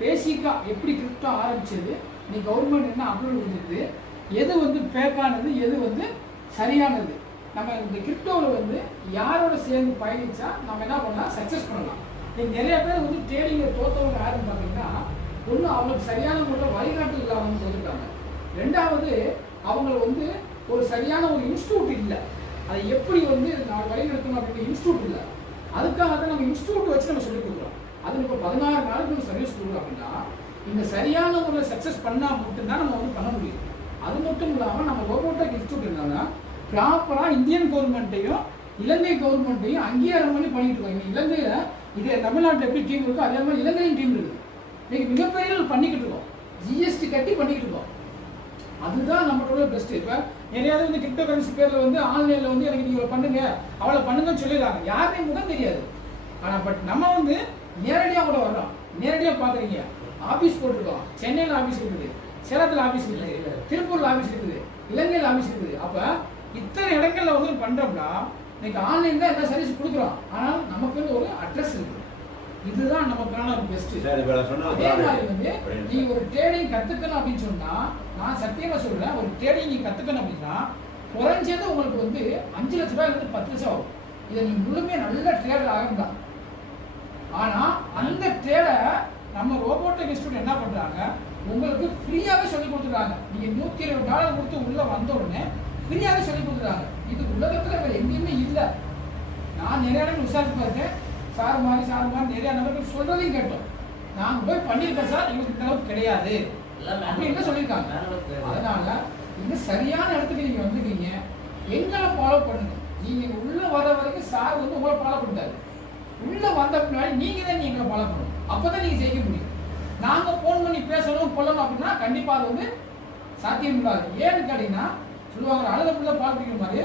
பேசிக்காக எப்படி கிரிப்டோ ஆரம்பிச்சது, இன்னைக்கு கவர்மெண்ட் என்ன அப்ரூவல் கொடுத்துருக்குது, எது வந்து பேக்கானது, எது வந்து சரியானது, நம்ம இந்த கிரிப்டோவில் வந்து யாரோட சேர்ந்து பயணிச்சா நம்ம என்ன பண்ணலாம், சக்ஸஸ் பண்ணலாம். இன்னைக்கு நிறைய பேர் வந்து ட்ரேடிங்கில் தோற்றவங்க யாருன்னு பார்த்தீங்கன்னா, ஒன்று அவங்களுக்கு சரியான முறையில் வழிகாட்டு இல்லாமல் சொல்லியிருக்காங்க. ரெண்டாவது அவங்க வந்து ஒரு சரியான ஒரு இன்ஸ்டியூட் இல்லை, அதை எப்படி வந்து நான் வழிநடத்தணும் அப்படிங்கிற இன்ஸ்டியூட் இல்லை. அதுக்காக தான் நம்ம இன்ஸ்டியூட் வச்சு நம்ம சொல்லிக் கொடுக்குறோம். அது இப்போ 16 நாளுக்கு சர்வீஸ் கொடுக்குறோம் அப்படின்னா இந்த சரியான முறையில் சக்ஸஸ் பண்ணால் மட்டும்தான் நம்ம வந்து பண்ண முடியும். அது மட்டும் இல்லாமல் நம்ம ரோபோட்டிக் இன்ஸ்டியூட் இருந்தாங்கன்னா ப்ராப்பராக இந்தியன் கவர்மெண்ட்டையும் இலங்கை கவர்மெண்ட்டையும் அங்கீகாரம் பண்ணி பண்ணிட்டு இருக்கோம். இன்னைக்கு இலங்கையில் இதே தமிழ்நாட்டில் எப்படி டீம் இருக்கோ அதே மாதிரி இலங்கையும் டீம் இருக்குது. இன்னைக்கு மிகப்பெரிய பண்ணிக்கிட்டு இருக்கோம், ஜிஎஸ்டி கட்டி பண்ணிக்கிட்டு இருக்கோம். அதுதான் நம்மளோட பெஸ்ட்டு. இப்போ நிறையாவது வந்து கிரிப்டோ கரன்சி பேரில் வந்து ஆன்லைனில் வந்து எனக்கு நீங்கள் பண்ணுங்க அவளை பண்ணுங்கன்னு சொல்லிடுறாங்க, யாருமே முகம் தெரியாது. ஆனால் பட் நம்ம வந்து நேரடியாக கூட வர்றோம், நேரடியாக பார்க்குறீங்க. ஆஃபீஸ் போட்டிருக்கோம், சென்னையில் ஆஃபீஸ் இருக்குது, சேலத்தில் ஆஃபீஸ் இருக்குது, திருப்பூரில் ஆஃபீஸ் இருக்குது, இலங்கையில் ஆஃபீஸ் இருக்குது. அப்போ இத்தனை இடங்களில் வந்து பண்ணுறோம்னா இன்னைக்கு ஆன்லைன் தான் எல்லா சர்வீஸ் கொடுக்குறோம். ஆனால் நமக்கு ஒரு அட்ரஸ் இருக்குது. இதுதான் நமக்கான ஒரு பெஸ்ட். அதே மாதிரி வந்து நீ ஒரு ட்ரேடிங் கத்துக்கணும் அப்படின்னு சொன்னா, நான் சத்தியமா சொல்றேன், ஒரு ட்ரேடிங் நீ கத்துக்கணும் அப்படின்னா குறைஞ்சது உங்களுக்கு வந்து 5 லட்ச ரூபாயில இருந்து 10 லட்சம் ஆகும். இதை நீ முழுமையா நல்ல ட்ரேடர் ஆகணும். ஆனா அந்த ட்ரேடை நம்ம ரோபோட்டிக் இன்ஸ்டியூட் என்ன பண்றாங்க, உங்களுக்கு ஃப்ரீயாவே சொல்லி கொடுத்துறாங்க. நீங்க $120 கொடுத்து உள்ள வந்த உடனே ஃப்ரீயாவே சொல்லி கொடுத்துறாங்க. இது உலகத்துல வேற எங்கேயுமே இல்லை. நான் நிறைய இடங்கள் விசாரிச்சு பார்த்தேன், சார் மாதிரி நிறைய நபர்கள் சொல்றதையும் கேட்டோம். நாங்கள் போய் பண்ணியிருக்கோம் சார், எங்களுக்கு இந்த அளவுக்கு கிடையாது அப்படின்னு சொல்லியிருக்காங்க. அதனால இந்த சரியான இடத்துக்கு நீங்க வந்துருக்கீங்க, எங்களை ஃபாலோ பண்ணுங்க. நீங்க உள்ள வர வரைக்கும் சார் வந்து உங்களை ஃபாலோ பண்ணிட்டாரு. உள்ள வந்த பின்னாடி நீங்க தான் எங்களை ஃபாலோ பண்ணணும். அப்பதான் நீங்க ஜெயிக்க முடியும். நாங்க போன் பண்ணி பேசணும் கொள்ளணும் அப்படின்னா கண்டிப்பா அது வந்து சாத்தியம் இல்லாது. ஏன்னு கேட்டீங்கன்னா சொல்லுவாங்க, அழுத புள்ள பால் பிடிக்கிற மாதிரி